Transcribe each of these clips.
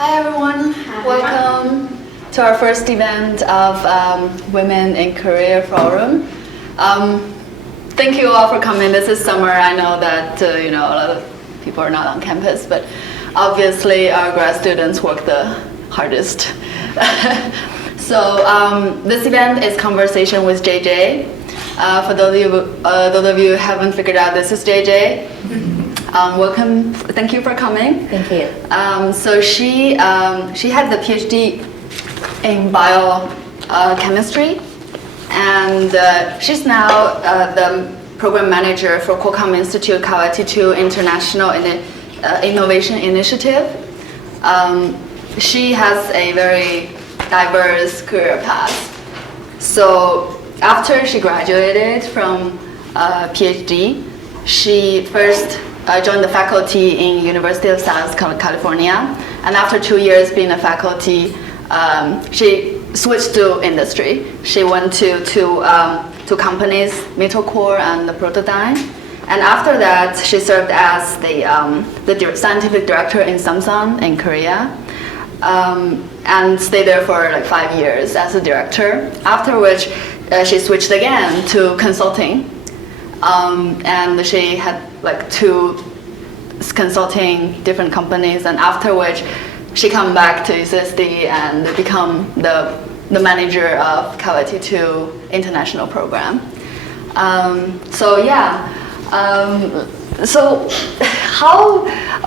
Hi everyone, welcome to our first event of Women in Career Forum. Thank you all for coming. This is summer. I know that a lot of people are not on campus, but obviously our grad students work the hardest. So this event is Conversation with JJ. For those of you who haven't figured out, this is JJ. Welcome. Thank you for coming. Thank you. So she had the PhD in biochemistry, and she's now the program manager for Qualcomm Institute Kawati 2 International Innovation Initiative. She has a very diverse career path. So after she graduated from PhD, she first joined the faculty in University of South California, and after 2 years being a faculty, she switched to industry. She went to two companies, Metalcore and Protodyne, and after that she served as the scientific director in Samsung in Korea, and stayed there for like 5 years as a director, after which she switched again to consulting. And she had like 2 consulting different companies, and after which she come back to UCSD and become the manager of Kawati 2 International Program. So how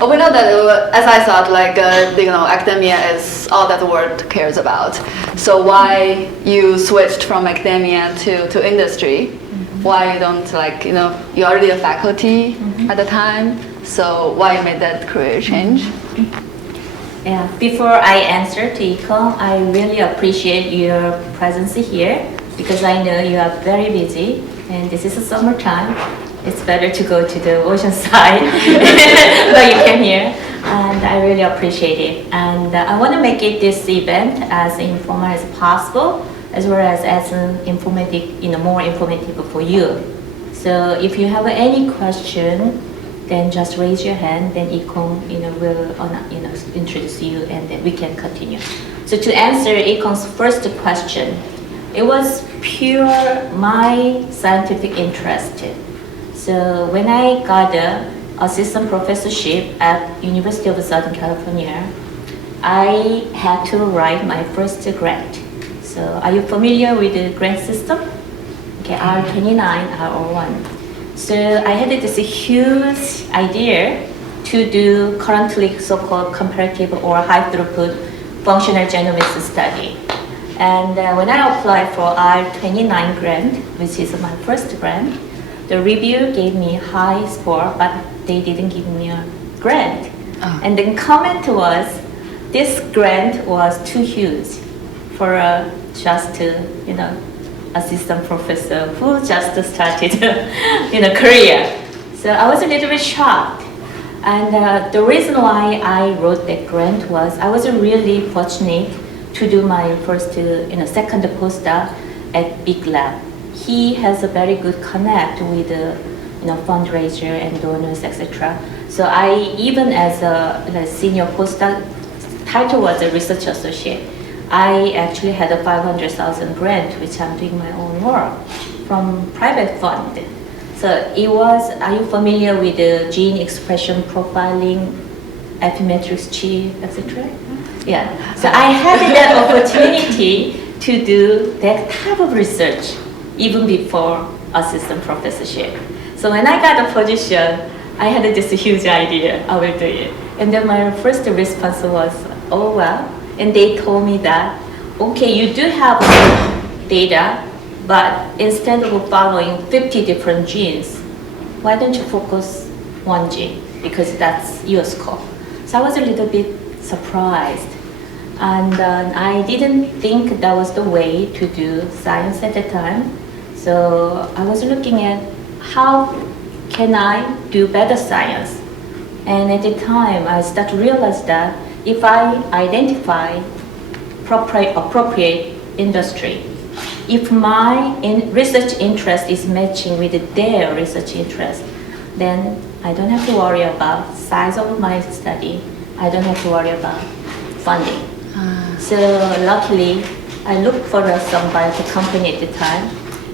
we know that, as I thought, like academia is all that the world cares about. So why you switched from academia to industry? Why you don't you're already a faculty at the time, so why you made that career change? Yeah, before I answer to Econ, I really appreciate your presence here because I know you are very busy and this is the summertime. It's better to go to the ocean side, but you came here and I really appreciate it. And I want to make this event as informal as possible, as well as informative, more informative for you. So if you have any question, then just raise your hand. Then Econ, will introduce you, and then we can continue. So to answer Econ's first question, it was pure my scientific interest. So when I got the assistant professorship at University of Southern California, I had to write my first grant. So are you familiar with the grant system? Okay, R29, R01. So I had this huge idea to do currently so-called comparative or high throughput functional genomics study. And when I applied for R29 grant, which is my first grant, the review gave me high score, but they didn't give me a grant. Oh. And the comment was, this grant was too huge for just assistant professor who just started career. So I was a little bit shocked. And the reason why I wrote that grant was I was really fortunate to do my first, second postdoc at Big Lab. He has a very good connect with fundraiser and donors, etc. So I, even as a senior postdoc, title was a research associate. I actually had a 500,000 grant, which I'm doing my own work from private fund. So it was, are you familiar with the gene expression profiling, Epimetrics chip, etc.? Yeah. So I had that opportunity to do that type of research even before assistant professorship. So when I got the position, I had this huge idea, I will do it. And then my first response was, oh well. And they told me that, okay, you do have data, but instead of following 50 different genes, why don't you focus one gene? Because that's your scope. So I was a little bit surprised. And I didn't think that was the way to do science at the time. So I was looking at how can I do better science? And at the time, I started to realize that if I identify appropriate industry, if my research interest is matching with their research interest, then I don't have to worry about size of my study. I don't have to worry about funding. So luckily, I looked for some biotech company at the time,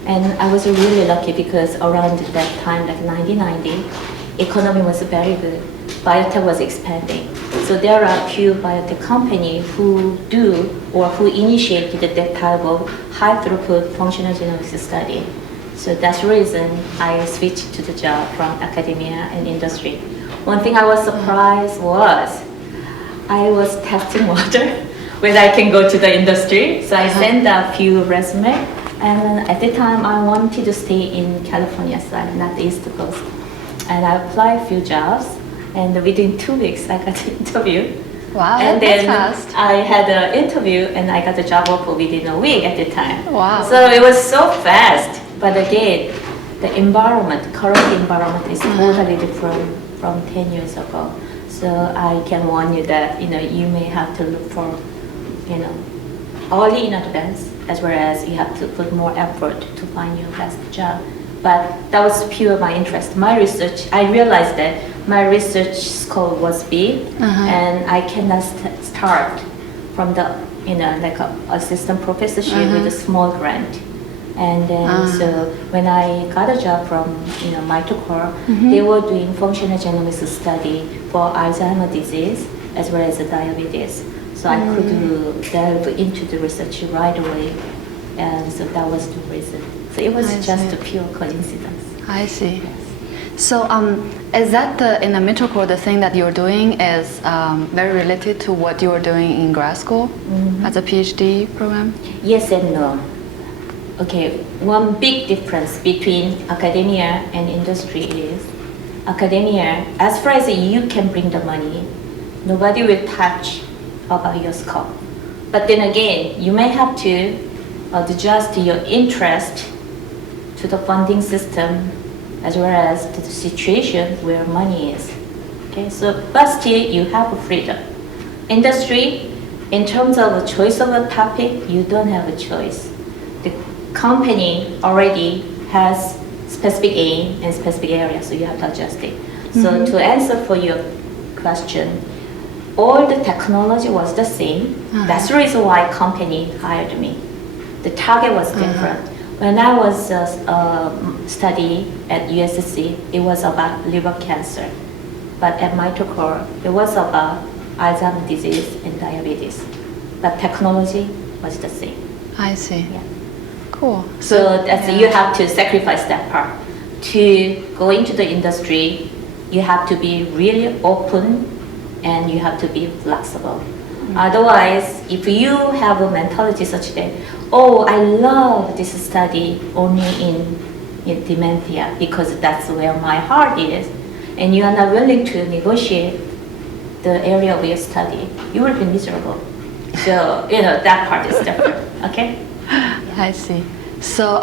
and I was really lucky because around that time, like 1990, economy was very good. Biotech was expanding. So there are a few biotech companies who do or who initiated that type of high throughput functional genomics study. So that's the reason I switched to the job from academia and industry. One thing I was surprised was I was testing water when I can go to the industry. So I sent a few resumes, and at the time I wanted to stay in California side, not the East Coast. And I applied a few jobs, and within 2 weeks I got an interview. Wow, and that's then fast. I had an interview, and I got a job offer within a week at the time. Wow. So it was so fast. But again, the environment, current environment is totally different from 10 years ago. So I can warn you that you may have to look for early in advance, as well as you have to put more effort to find your best job. But that was pure my interest. My research, I realized that my research scope was big, and I cannot start from the like a assistant professorship with a small grant. And then so when I got a job from Mitochondria, they were doing functional genomics study for Alzheimer's disease as well as diabetes. So I could delve into the research right away, and so that was the reason. So it was just a pure coincidence. I see. So is that in the Mitochondria, the thing that you're doing is very related to what you were doing in grad school as a PhD program? Yes and no. Okay, one big difference between academia and industry is academia, as far as you can bring the money, nobody will touch about your scope. But then again, you may have to adjust your interest to the funding system as well as to the situation where money is. Okay, so but still you have a freedom. Industry, in terms of a choice of a topic, you don't have a choice. The company already has specific aim and specific area, so you have to adjust it. So to answer for your question, all the technology was the same. That's the reason why company hired me. The target was different. When I was studying at USC, it was about liver cancer. But at Mitochondria, it was about Alzheimer's disease and diabetes. But technology was the same. I see. Yeah. Cool. So you have to sacrifice that part. To go into the industry, you have to be really open and you have to be flexible. Otherwise, if you have a mentality such that, oh, I love this study only in dementia because that's where my heart is, and you are not willing to negotiate the area of your study, you will be miserable. So, that part is different, okay? I see. So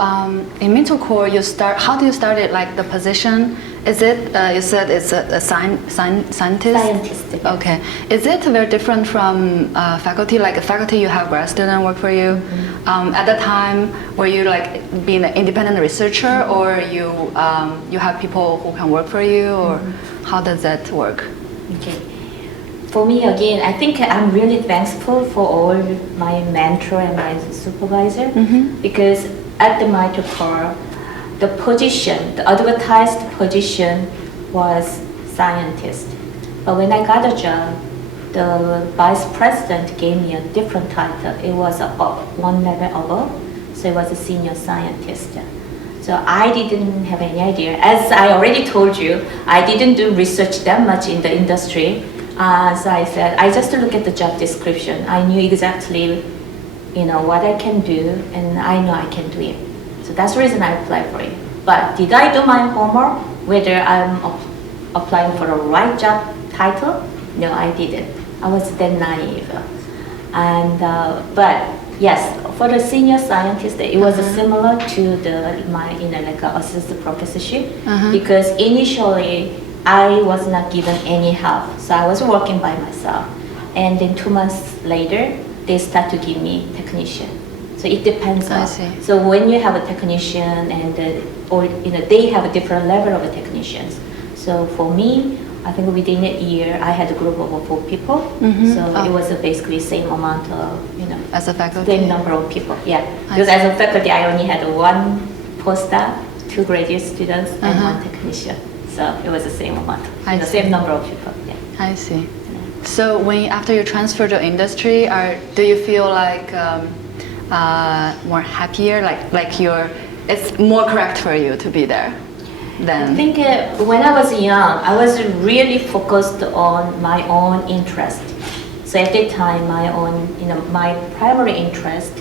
in Mitochondria, how do you start it? Like the position, is it, you said it's a scientist? Scientist, yeah. Okay. Is it very different from faculty? Like a faculty, you have grad student work for you. At the time, were you like being an independent researcher, or you have people who can work for you, or how does that work? Okay. For me, again, I think I'm really thankful for all my mentor and my supervisor, because at the Mitochondria, the position, the advertised position was scientist. But when I got a job, the vice president gave me a different title. It was one level above, so it was a senior scientist. So I didn't have any idea. As I already told you, I didn't do research that much in the industry. So I said, I just look at the job description. I knew exactly, what I can do, and I know I can do it. So that's the reason I applied for it. But did I do my homework, whether I'm applying for the right job title? No, I didn't. I was then naive. And but yes, for the senior scientist, it was similar to my like a assistant professorship, because initially I was not given any help, so I was working by myself. And then 2 months later, they start to give me technician. So it depends on. So when you have a technician and or they have a different level of technicians. So for me, I think within a year, I had a group of 4 people. So it was basically same amount of, As a faculty? same number of people, yeah. Because as a faculty, I only had 1 postdoc, 2 graduate students, and 1 technician. So it was the same amount, the same number of people, yeah. I see. So after you transfer to industry, do you feel like more happier, it's more correct for you to be there than? I think when I was young, I was really focused on my own interest. So at that time, my primary interest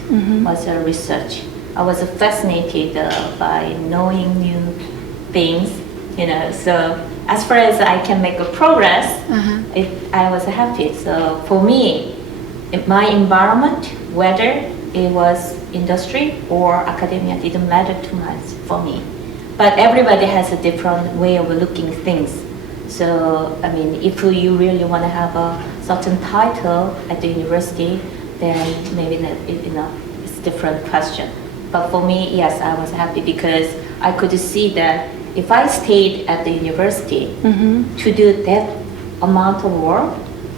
was research. I was fascinated by knowing new things, So as far as I can make a progress, I was happy. So for me, my environment, whether it was industry or academia, didn't matter too much for me. But everybody has a different way of looking things. So, I mean, if you really want to have a certain title at the university, then maybe it's a different question. But for me, yes, I was happy because I could see that if I stayed at the university to do that amount of work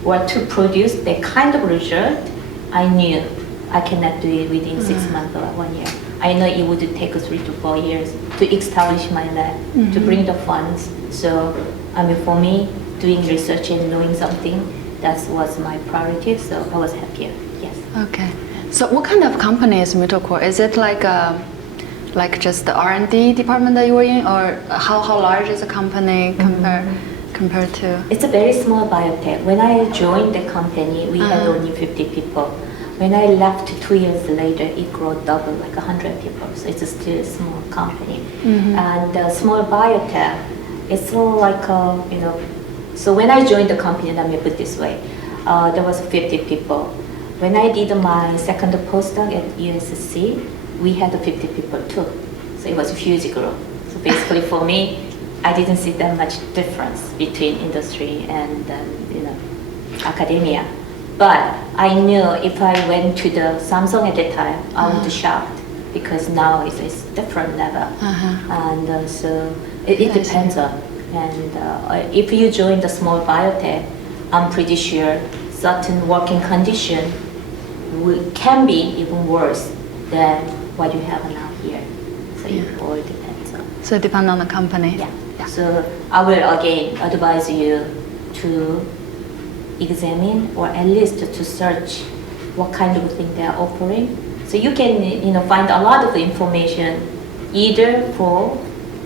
or to produce that kind of result, I knew I cannot do it within 6 months or 1 year. I know it would take 3 to 4 years to establish my lab, to bring the funds. So, I mean, for me, doing research and knowing something, that was my priority. So I was happier. Yes. Okay. So, what kind of company is Mitocore? Is it like just the R&D department that you were in, or how large is the company compared to? It's a very small biotech. When I joined the company, we had only 50 people. When I left 2 years later, it grew double, like 100 people. So it's still a small company. And the small biotech, it's all like, so when I joined the company, let me put it this way, there was 50 people. When I did my second postdoc at USC, we had 50 people too. So it was a huge group. So basically for me, I didn't see that much difference between industry and academia. But I knew if I went to the Samsung at that time, I would be shocked because now it's different level. And so it depends on. And if you join the small biotech, I'm pretty sure certain working condition can be even worse than what you have now here. So it all depends on. So it depends on the company. Yeah. So I will again advise you to examine or at least to search what kind of thing they are offering. So you can find a lot of information either for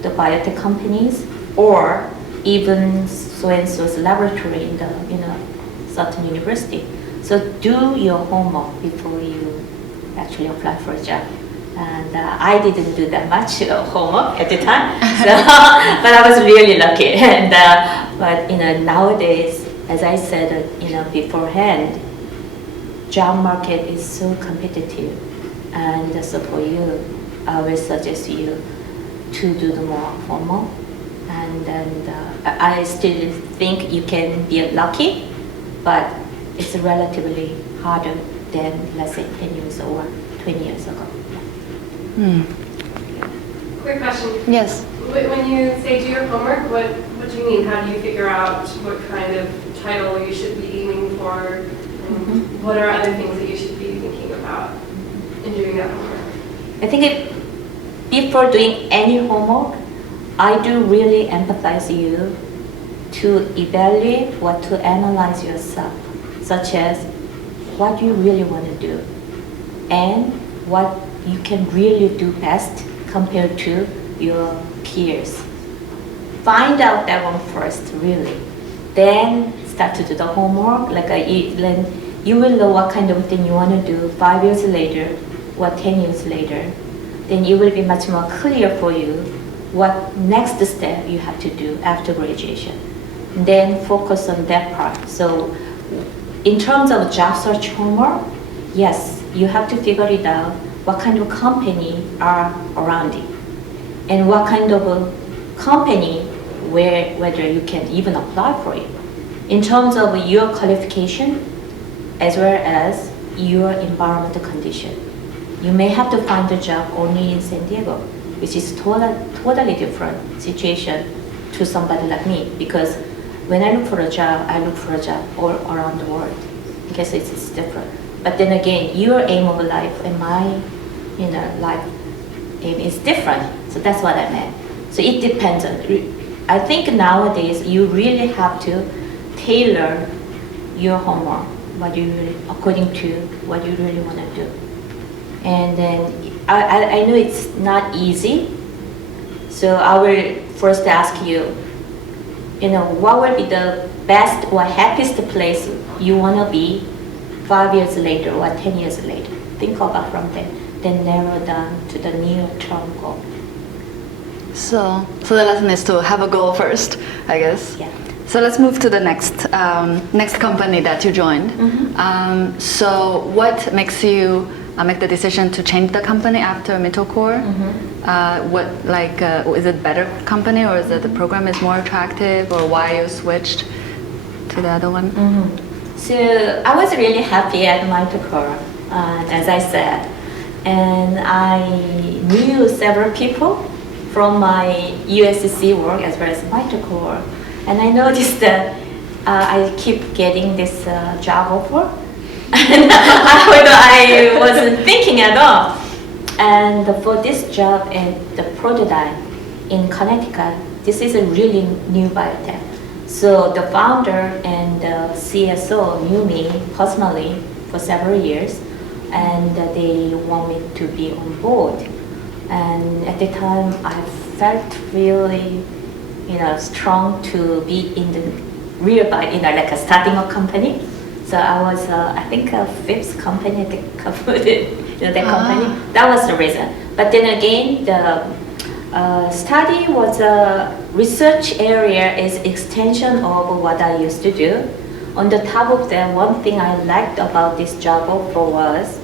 the biotech companies or even so-and-so's laboratory in the certain university. So do your homework before you actually apply for a job. And I didn't do that much homework at the time, so, but I was really lucky. And but nowadays, as I said beforehand, job market is so competitive, and so for you, I will suggest you to do the more formal. And I still think you can be lucky, but it's relatively harder than, let's say, 10 years or 20 years ago. Quick question. Yes. When you say do your homework, what do you mean? How do you figure out what kind of title you should be aiming for? And what are other things that you should be thinking about in doing that homework? I think before doing any homework, I do really empathize you to evaluate what to analyze yourself, such as what you really want to do and what you can really do best compared to your peers. Find out that one first, really. Then start to do the homework. Then you will know what kind of thing you want to do 5 years later or 10 years later. Then it will be much more clear for you what next step you have to do after graduation. Then focus on that part. So in terms of job search homework, yes, you have to figure it out what kind of company are around it and what kind of a company whether you can even apply for it. In terms of your qualification as well as your environmental condition. You may have to find a job only in San Diego, which is totally different situation to somebody like me because when I look for a job, I look for a job all around the world because it's different. But then again, your aim of life and my, life aim is different. So that's what I meant. So it depends on. I think nowadays you really have to tailor your homework, according to what you really want to do. And then I know it's not easy. So I will first ask you, what will be the best or happiest place you want to be 5 years later or 10 years later? Think about from there, then narrow down to the near-term goal. So the lesson is to have a goal first, I guess. Yeah. So let's move to the next company that you joined. So what makes you make the decision to change the company after middle core? Is it better company, or is it the program is more attractive, or why you switched to the other one? So I was really happy at Mitocore, as I said, and I knew several people from my USCC work as well as Mitocore, and I noticed that I keep getting this job offer, and I wasn't thinking at all. And for this job at the prototype in Connecticut, this is a really new biotech. So the founder and the CSO knew me personally for several years, and they want me to be on board. And at the time, I felt really, strong to be in the real like starting a company. So I was, I think, a fifth company that covered that company. That was the reason. But then again, the study was a research area is extension of what I used to do. On the top of that, one thing I liked about this job offer was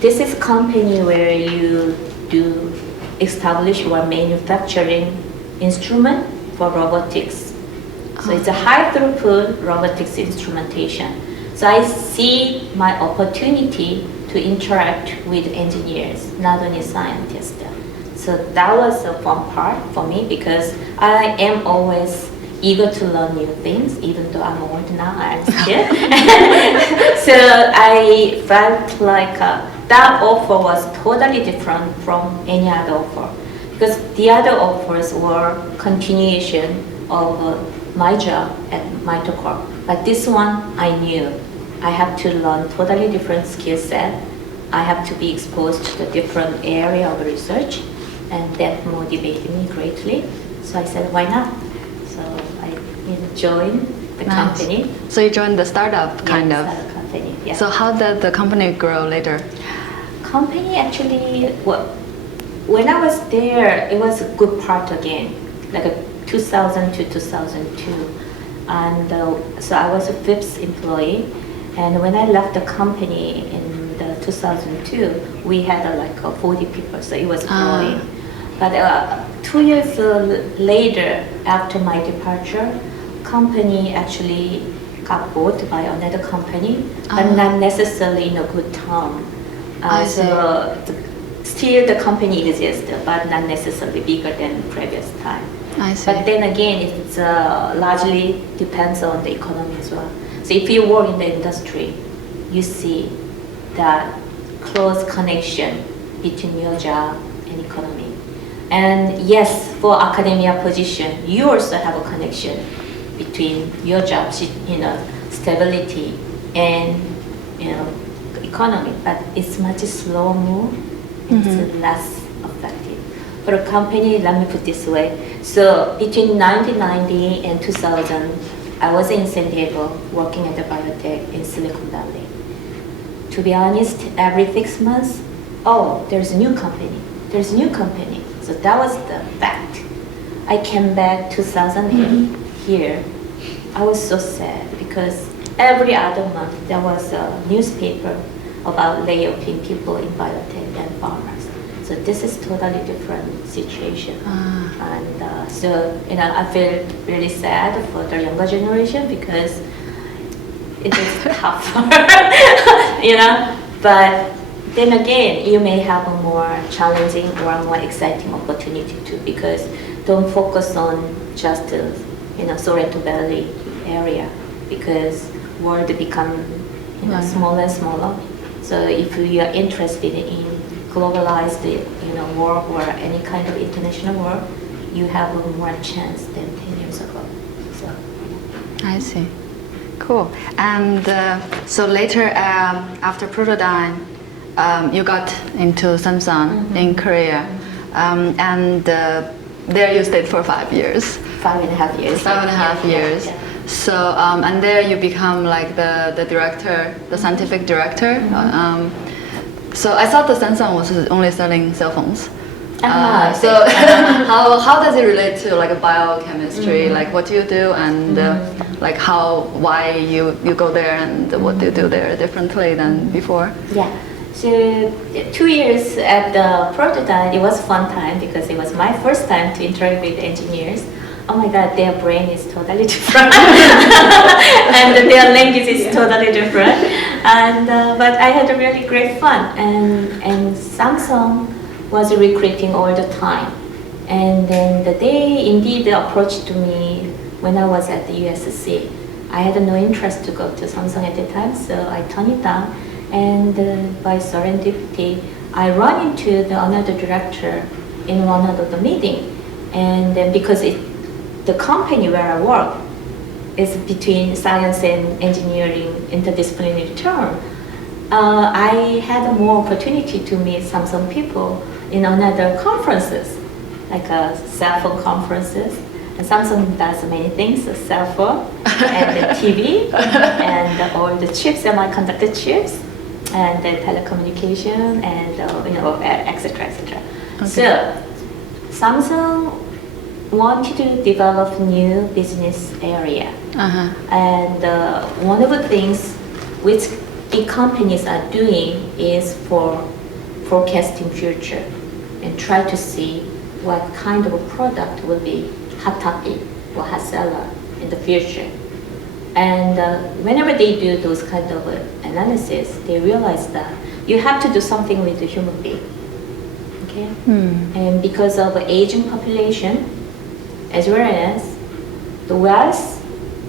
this is company where you do establish or manufacturing instrument for robotics. So it's a high throughput robotics instrumentation. So I see my opportunity to interact with engineers, not only scientists. So that was a fun part for me because I am always eager to learn new things, even though I'm old now, I'm still. So I felt like that offer was totally different from any other offer because the other offers were continuation of my job at Mitocore. But this one, I knew I have to learn totally different skill set. I have to be exposed to the different area of research, and that motivated me greatly. So I said, why not? So I joined the company. So you joined the startup, kind of. Startup company. Yeah. So how did the company grow later? Company actually, when I was there, it was a good part again, like a 2000 to 2002. And so I was a fifth employee. And when I left the company in the 2002, we had like 40 people, so it was growing. But 2 years later, after my departure, company actually got bought by another company, but not necessarily in a good term. So still the company exists, but not necessarily bigger than previous time. I see. But then again, it's largely depends on the economy as well. So if you work in the industry, you see that close connection between your job and economy. And yes, for academia position, you also have a connection between your job, stability and economy. But it's much slow move. It's less effective. For a company, let me put this way. So between 1990 and 2000, I was in San Diego working at the biotech in Silicon Valley. To be honest, every 6 months, there's a new company. There's a new company. So that was the fact. I came back 2008 here. I was so sad because every other month there was a newspaper about layoffing people in biotech and farmers. So this is totally different situation. And so I feel really sad for the younger generation because it is tough. But then again, you may have a more challenging or more exciting opportunity too, because don't focus on just Sorrento Valley. area because world become Right. smaller and smaller. So if you are interested in globalized work or any kind of international work, you have a more chance than 10 years ago. So I see. Cool. And so later, after Prototyne, you got into Samsung in Korea, and there you stayed for 5 years. 5.5 years. 5.5 years. Yeah. So and there you become like the director, the scientific director. So I thought the Samsung was only selling cell phones. So how does it relate to like a biochemistry? Like what do you do, and like why you go there, and what do you do there differently than before? Yeah. So 2 years at the Prototyne, it was a fun time because it was my first time to interact with engineers. Oh my God, their brain is totally different, and their language is totally different. And but I had a really great fun, and Samsung was recruiting all the time. And then they indeed approached me when I was at the USC. I had no interest to go to Samsung at the time, so I turned it down. And by serendipity, I run into another director in one of the meeting. And then because the company where I work is between science and engineering interdisciplinary term, I had more opportunity to meet some people in another conferences, like cell phone conferences. And Samsung does many things, the cell phone and the TV and all the chips, semiconductor chips, and the telecommunication and etc. etc. Okay. So Samsung wanted to develop new business area, and one of the things which big companies are doing is for forecasting future and try to see what kind of a product will be hot topic or hot seller in the future. And whenever they do those kind of analysis, they realize that you have to do something with the human being. Okay, and because of aging population, as well as the wealth,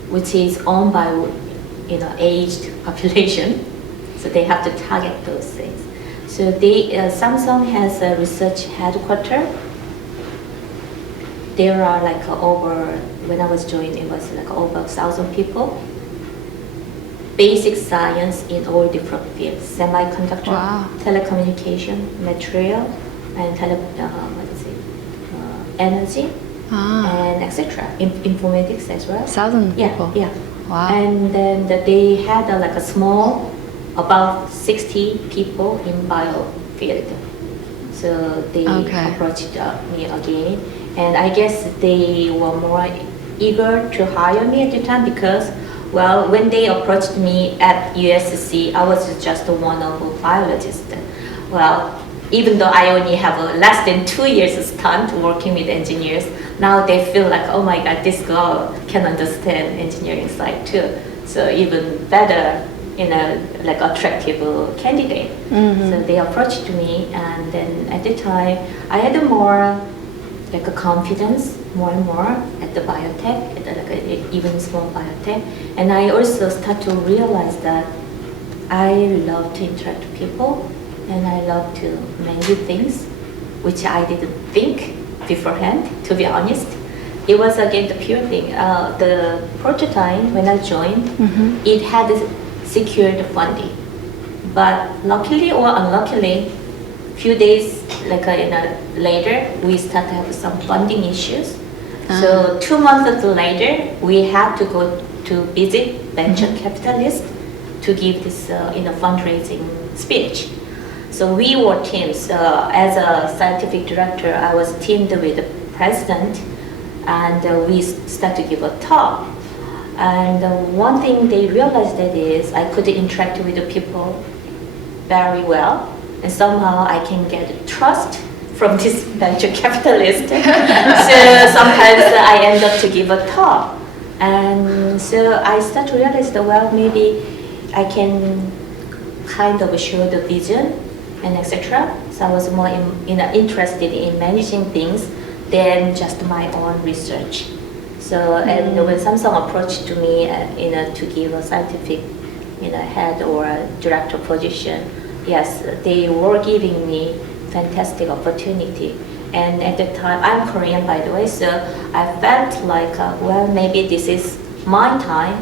which is owned by aged population, so they have to target those things. So Samsung has a research headquarters. There are like when I was joining, it was like over 1,000 people. Basic science in all different fields: semiconductor, Wow. telecommunication, material, and energy, and etc. Informatics as well. 1,000 Yeah, people. yeah. Wow. And then they had like a small, about 60 people in bio field. So they approached me again, and I guess they were more eager to hire me at the time because, well, when they approached me at USC, I was just one of the biologists. Well, even though I only have less than 2 years stint working with engineers, now they feel like, oh my God, this girl can understand engineering side too. So even better, like attractive candidate. So they approached me, and then at the time, I had more like a confidence more and more at the biotech, even small biotech. And I also start to realize that I love to interact with people, and I love to manage things, which I didn't think beforehand, to be honest. It was again the pure thing. The Prototyne, when I joined, it had secured funding. But luckily or unluckily, few days later, we start to have some funding issues. So 2 months later, we had to go to visit venture capitalists to give this fundraising speech. So we were teams. As a scientific director, I was teamed with the president, and we start to give a talk. And one thing they realized that is I could interact with the people very well, and somehow I can get trust from this venture capitalist. So sometimes I end up to give a talk. And so I start to realize that, well, maybe I can kind of show the vision and etc. So I was more interested in managing things than just my own research. So, and when Samsung approached to me, to give a scientific, head or a director position, yes, they were giving me fantastic opportunity. And at the time, I'm Korean, by the way, so I felt like, well, maybe this is my time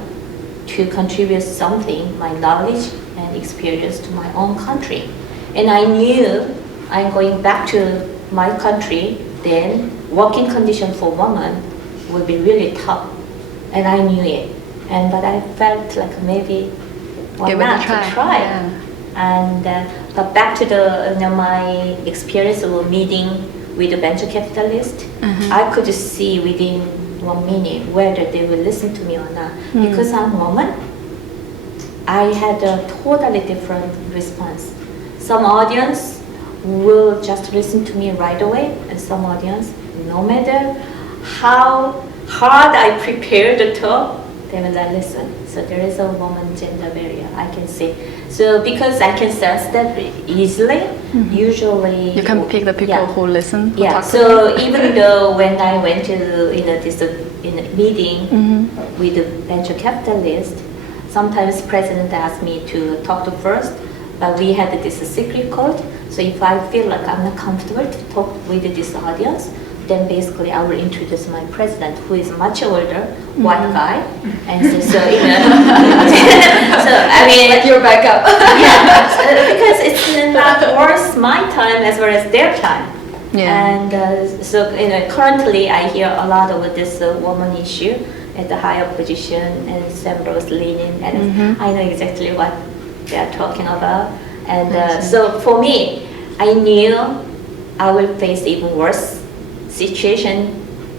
to contribute something, my knowledge and experience to my own country. And I knew I'm going back to my country, then working condition for women will be really tough. And I knew it. But I felt like maybe why Give it a not try. to try. Yeah. And but back to the my experience of meeting with a venture capitalist, I could see within 1 minute whether they will listen to me or not. Because I'm a woman, I had a totally different response. Some audience will just listen to me right away, and some audience, no matter how hard I prepare the talk, they will not listen. So there is a woman gender barrier, I can see. So because I can sense that easily, usually You can pick the people yeah. who listen. Who Yeah. talk to So even though when I went to this meeting with the venture capitalist, sometimes president asked me to talk to first, but we had this secret code. So if I feel like I'm not comfortable to talk with this audience, then basically I will introduce my president, who is much older, white guy, and so so I mean, like your backup. yeah, because it's not worth my time as well as their time. Yeah. And so currently I hear a lot of this woman issue at the higher position, and several leaning, and I know exactly what they are talking about. And so for me, I knew I will face even worse situation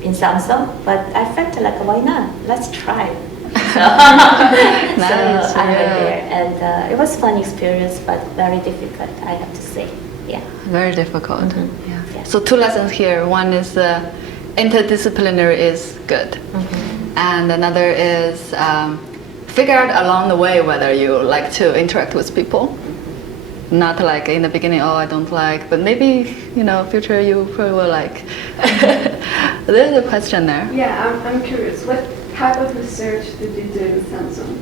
in Samsung, but I felt like, why not? Let's try. So, Nice, so I went yeah. there, and it was fun experience, but very difficult, I have to say. Yeah. Very difficult. Yeah. Yeah. So 2 lessons here. One is interdisciplinary is good, and another is figure out along the way whether you like to interact with people. Not like in the beginning, oh, I don't like, but maybe, future you probably will like. There's a question there. Yeah, I'm curious. What type of research did you do with Samsung?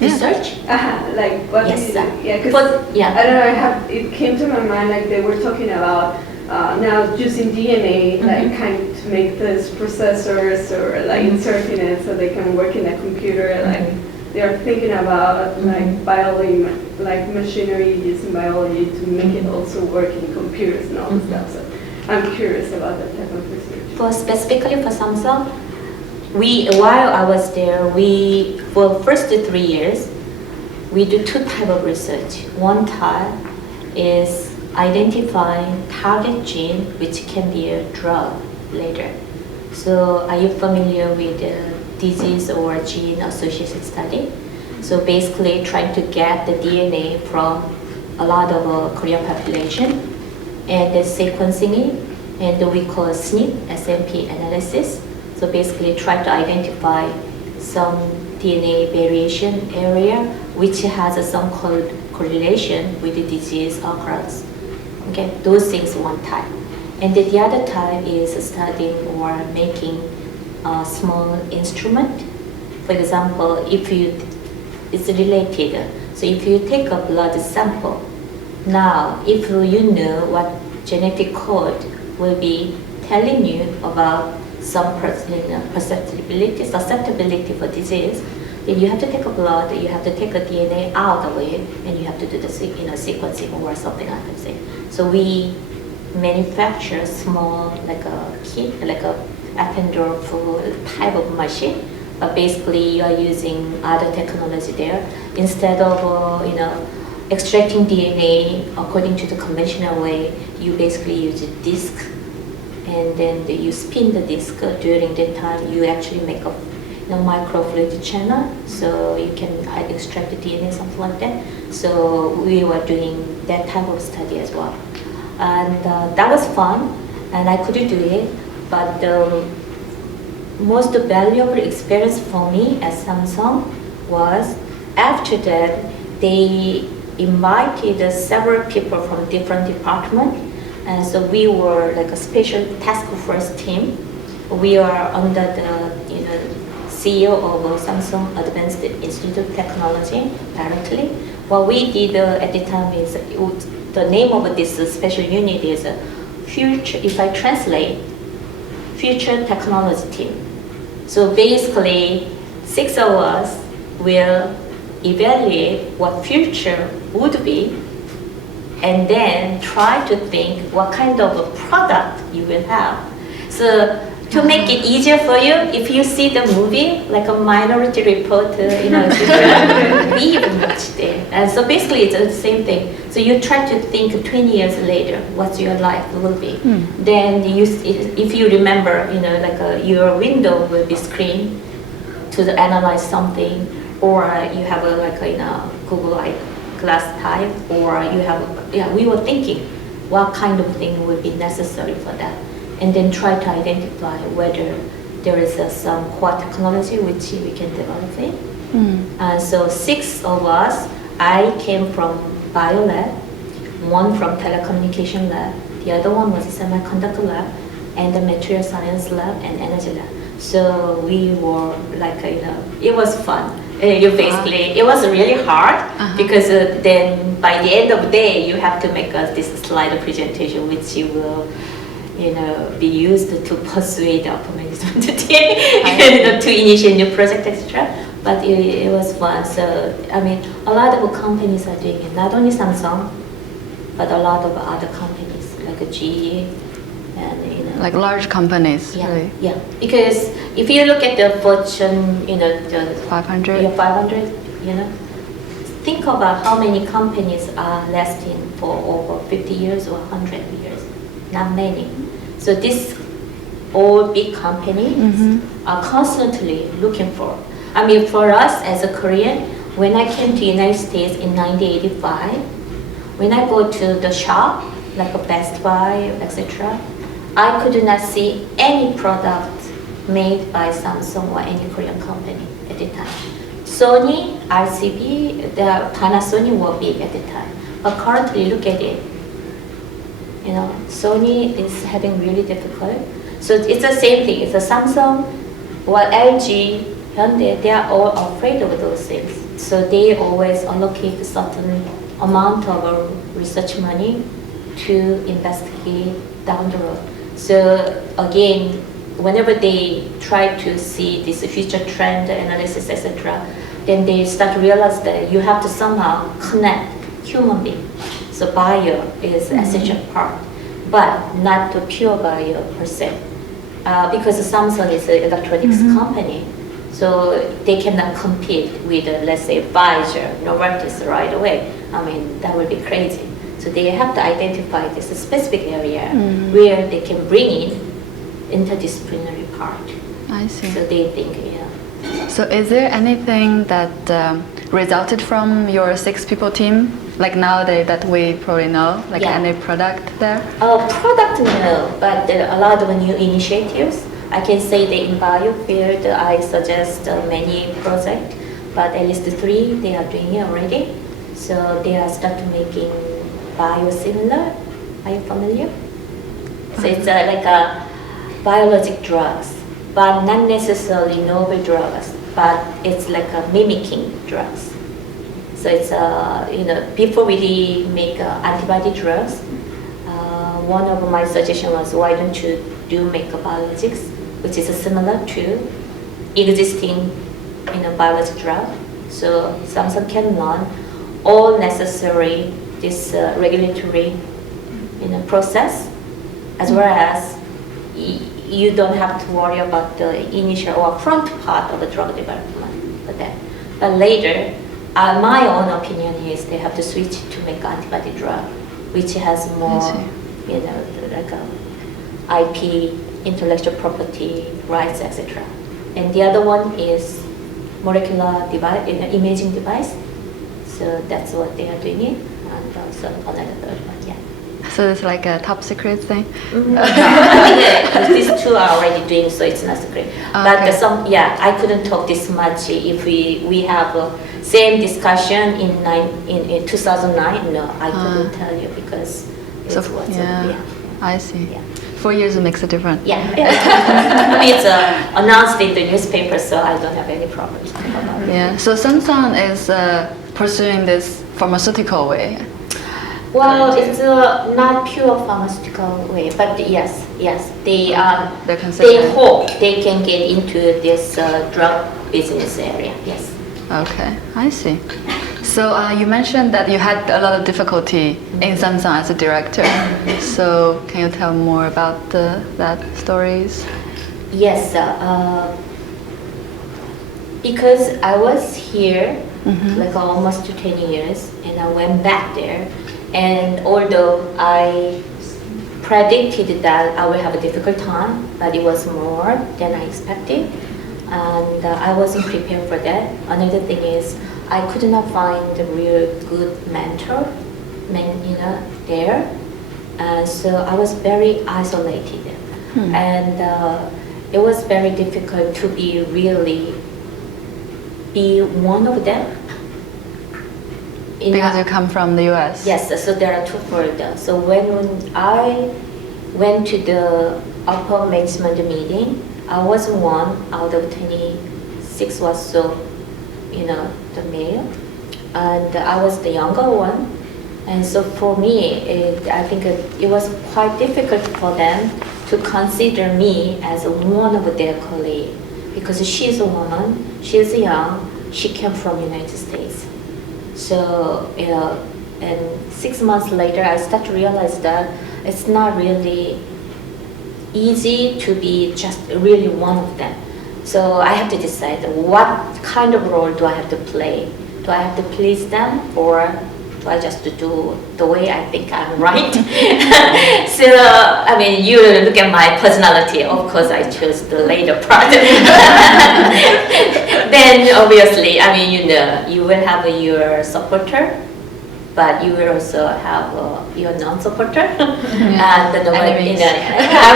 Research? Like what Yes, did you do? Yeah, because but, yeah. I don't know. It came to my mind like they were talking about now using DNA like kind of to make these processors or like inserting it so they can work in a computer. Like they are thinking about like biology, like machinery using biology to make it also work in computers and all this stuff. So I'm curious about that type of research. Specifically for Samsung, while I was there, for first 3 years, we do 2 types of research. One type is identifying target gene which can be a drug later. So are you familiar with disease or gene associated study? So basically trying to get the DNA from a lot of Korean population and then sequencing it, and we call SNP, SMP analysis. So basically try to identify some DNA variation area which has some correlation with the disease occurrence. Okay, those things one type. And the other type is studying or making a small instrument. For example, it's related. So if you take a blood sample, now if you know what genetic code will be telling you about some susceptibility for disease, then you have to take a blood, you have to take a DNA out of it, and you have to do the sequencing or something like that. So we manufacture small like a kit, like a Appendorf type of machine, but basically you are using other technology there. Instead of extracting DNA according to the conventional way, you basically use a disc, and then you spin the disc. During that time, you actually make a microfluidic channel, so you can extract the DNA, something like that. So we were doing that type of study as well, and that was fun, and I could do it. But the most valuable experience for me at Samsung was after that they invited several people from different departments, and so we were like a special task force team. We are under the CEO of Samsung Advanced Institute of Technology directly. What we did at the time is, the name of this special unit is Future, if I translate, Future Technology Team. So basically, 6 of us will evaluate what future would be, and then try to think what kind of a product you will have. So to make it easier for you, if you see the movie, like a Minority Report, we even watched it. And so basically it's the same thing. So you try to think 20 years later, what your life will be. Then if you remember, like your window will be screened to analyze something, or you have a Google Glass type, or you have, we were thinking what kind of thing would be necessary for that, and then try to identify whether there is some core technology which we can develop it. So 6 of us, I came from bio lab, one from telecommunication lab, the other one was semiconductor lab, and the material science lab and energy lab. So we were like, it was fun. It was really hard because then by the end of the day, you have to make this slide presentation, which you will, be used to persuade the upper management team to initiate new project, etc. But it was fun. So I mean, a lot of companies are doing it. Not only Samsung, but a lot of other companies like GE and like large companies. Yeah, really. yeah. Because if you look at the Fortune, the 500. 500, think about how many companies are lasting for over 50 years or 100 years. Not many. So these all big companies are constantly looking for. I mean, for us as a Korean, when I came to United States in 1985, when I go to the shop, like a Best Buy, etc., I could not see any product made by Samsung or any Korean company at the time. Sony, RCB, the Panasonic were big at the time. But currently, look at it. Sony is having really difficult. So it's the same thing. It's a Samsung, LG, Hyundai, they are all afraid of those things. So they always allocate a certain amount of research money to investigate down the road. So again, whenever they try to see this future trend analysis, etc., then they start to realize that you have to somehow connect human being. So bio is an essential part, but not the pure bio per se. Because Samsung is an electronics company, so they cannot compete with, let's say, Pfizer, Novartis right away. I mean, that would be crazy. So they have to identify this specific area where they can bring in interdisciplinary part. I see. So they think, So is there anything that resulted from your 6 people team? Like nowadays that we probably know, like any product there? Product, no, but a lot of new initiatives. I can say that in bio field, I suggest many projects, but at least 3 they are doing it already. So they are starting making biosimilar. Are you familiar? So it's like a biologic drugs, but not necessarily novel drugs, but it's like a mimicking drugs. So it's before we make antibody drugs, one of my suggestions was, why don't you make a biologics, which is similar to existing biologic drug. So Samsung can learn all necessary this regulatory process, as well as you don't have to worry about the initial or front part of the drug development for that. But later, my own opinion is they have to switch to make antibody drug, which has more, like IP, intellectual property rights, etc. And the other one is molecular device, imaging device. So that's what they are doing it, and also another third one, So it's like a top secret thing? These 2 are already doing, so it's not secret. But I couldn't talk this much if we have same discussion in 2009. No, I couldn't tell you because it was I see. 4 years makes a difference. Yeah. I mean, it's announced in the newspaper, so I don't have any problems about it. Yeah. So Samsung is pursuing this pharmaceutical way. Well, it's not pure pharmaceutical way, but yes, they They're considering. they hope they can get into this drug business area. Yes. Okay, I see. So you mentioned that you had a lot of difficulty in Samsung as a director. So can you tell more about that stories? Yes, because I was here like almost 10 years, and I went back there. And although I predicted that I would have a difficult time, but it was more than I expected, and I wasn't prepared for that. Another thing is I could not find a real good mentor, there, and so I was very isolated, and it was very difficult to be one of them. Because you come from the US. Yes, so there are two further. So when I went to the upper management meeting, I was one out of 26 or so, the male, and I was the younger one. And so for me, I think it was quite difficult for them to consider me as one of their colleagues, because she's a woman, she's young, she came from United States. So, and 6 months later, I start to realize that it's not really easy to be just really one of them. So I have to decide what kind of role do I have to play? Do I have to please them, or do I just do the way I think I'm right? So, I mean, you look at my personality, of course I chose the later part. Then obviously, I mean, you will have your supporter, but you will also have your non-supporter. And the way, I will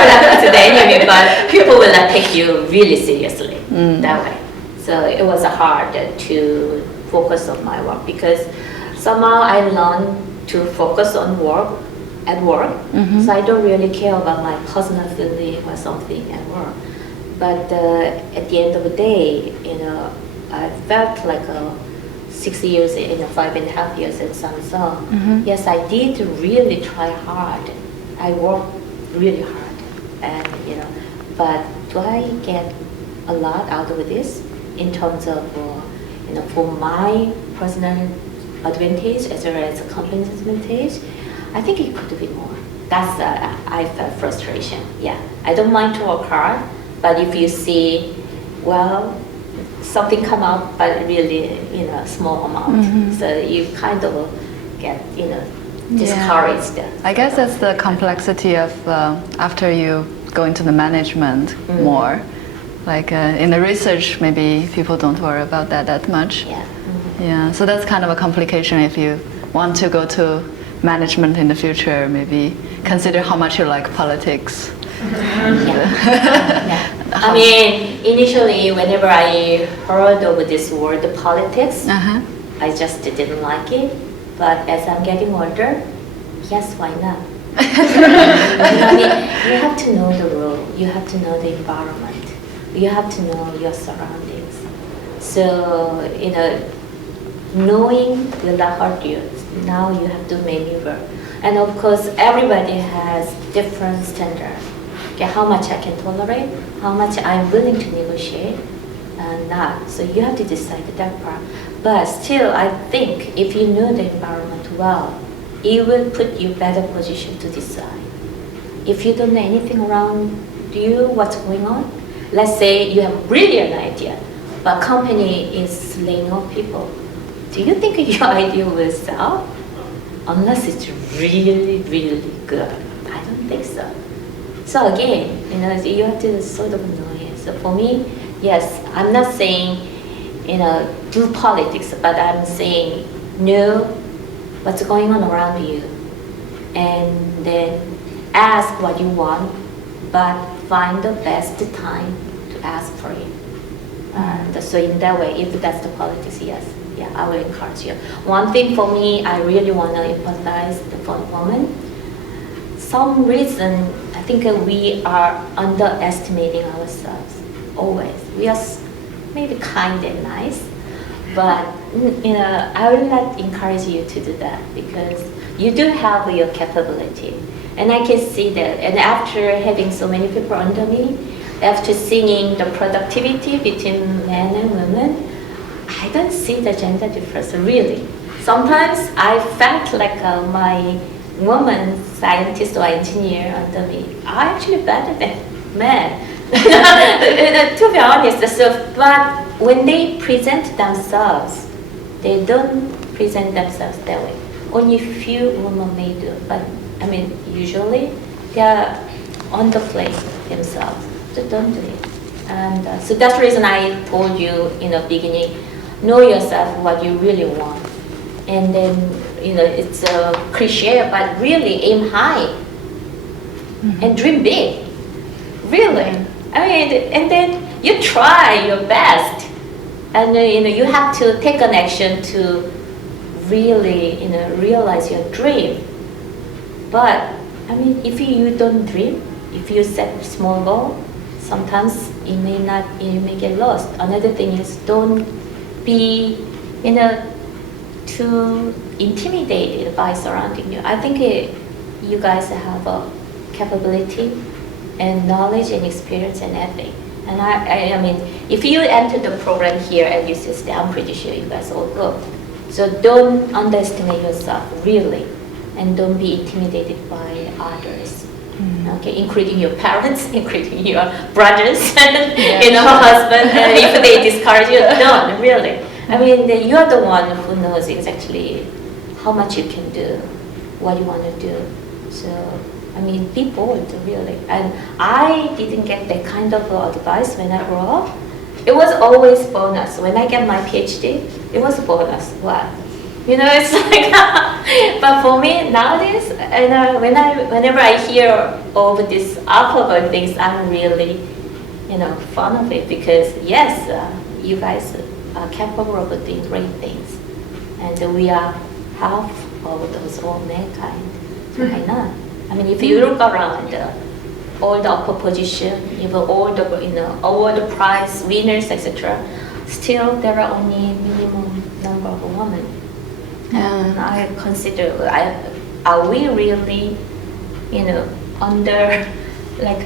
not go to the enemy, but people will not take you really seriously that way. So it was hard to focus on my work, because somehow I learned to focus on work at work. So I don't really care about my personal feeling or something at work. But at the end of the day, I felt like 6 years, 5.5 years at Samsung. Yes, I did really try hard. I worked really hard, and but do I get a lot out of this in terms of for my personal advantage as well as the company's advantage? I think it could be more. That's I felt frustration. Yeah, I don't mind to work hard, but if you see, well, something come out, but really small amount, so you kind of get discouraged. I guess that's the complexity of after you go into the management more. Like in the research, maybe people don't worry about that much. Yeah. Yeah, so that's kind of a complication if you want to go to management in the future. Maybe consider how much you like politics. Yeah. I mean, initially, whenever I heard of this word politics, I just didn't like it. But as I'm getting older, yes, why not? I mean, you have to know the role, you have to know the environment, you have to know your surroundings. So, knowing will not hurt you. Now you have to maneuver. And of course, everybody has different standards. Okay, how much I can tolerate, how much I'm willing to negotiate, and not. So you have to decide that part. But still, I think if you know the environment well, it will put you better position to decide. If you don't know anything around you, what's going on, let's say you have really an idea, but company is laying off people. Do you think your idea will sell? Unless it's really, really good. I don't think so. So again, you have to sort of know it. So for me, yes, I'm not saying, do politics, but I'm saying know what's going on around you, and then ask what you want, but find the best time to ask for it. And so in that way, if that's the politics, yes, yeah, I will encourage you. One thing for me, I really want to emphasize for women. some reason, I think we are underestimating ourselves always. We are maybe kind and nice, but I will not encourage you to do that because you do have your capability, and I can see that. And after having so many people under me, after seeing the productivity between men and women, I don't see the gender difference really. Sometimes I felt like my woman scientist or engineer under me are actually better than men. To be honest, but when they present themselves, they don't present themselves that way. Only few women may do, but I mean, usually they are underplay themselves. So don't do it. And so that's the reason I told you in the beginning, know yourself what you really want. And then, it's a cliche, but really aim high and dream big. Really. I mean, and then you try your best. And you have to take an action to really, realize your dream. But, I mean, if you don't dream, if you set small goal, sometimes you may get lost. Another thing is don't be, too intimidated by surrounding you. I think you guys have a capability and knowledge and experience and everything. And I mean, if you enter the program here at UCSD, I'm pretty sure you guys all go. So don't underestimate yourself, really, and don't be intimidated by others. Okay, including your parents, including your brothers, husband. And if they discourage you, don't really. I mean, you are the one who knows exactly how much you can do, what you want to do. So, I mean, be bold, really. And I didn't get that kind of advice when I grew up. It was always bonus. When I get my PhD, it was a bonus. What? It's like, but for me nowadays, and whenever I hear all these alphabet things, I'm really, fond of it because yes, you guys are capable of doing great things, and we are half of those all mankind. So why not? I mean, if you look around, all the upper position, even all the award prize winners, etc., still there are only minimum number of women. And I consider, are we really, under, like,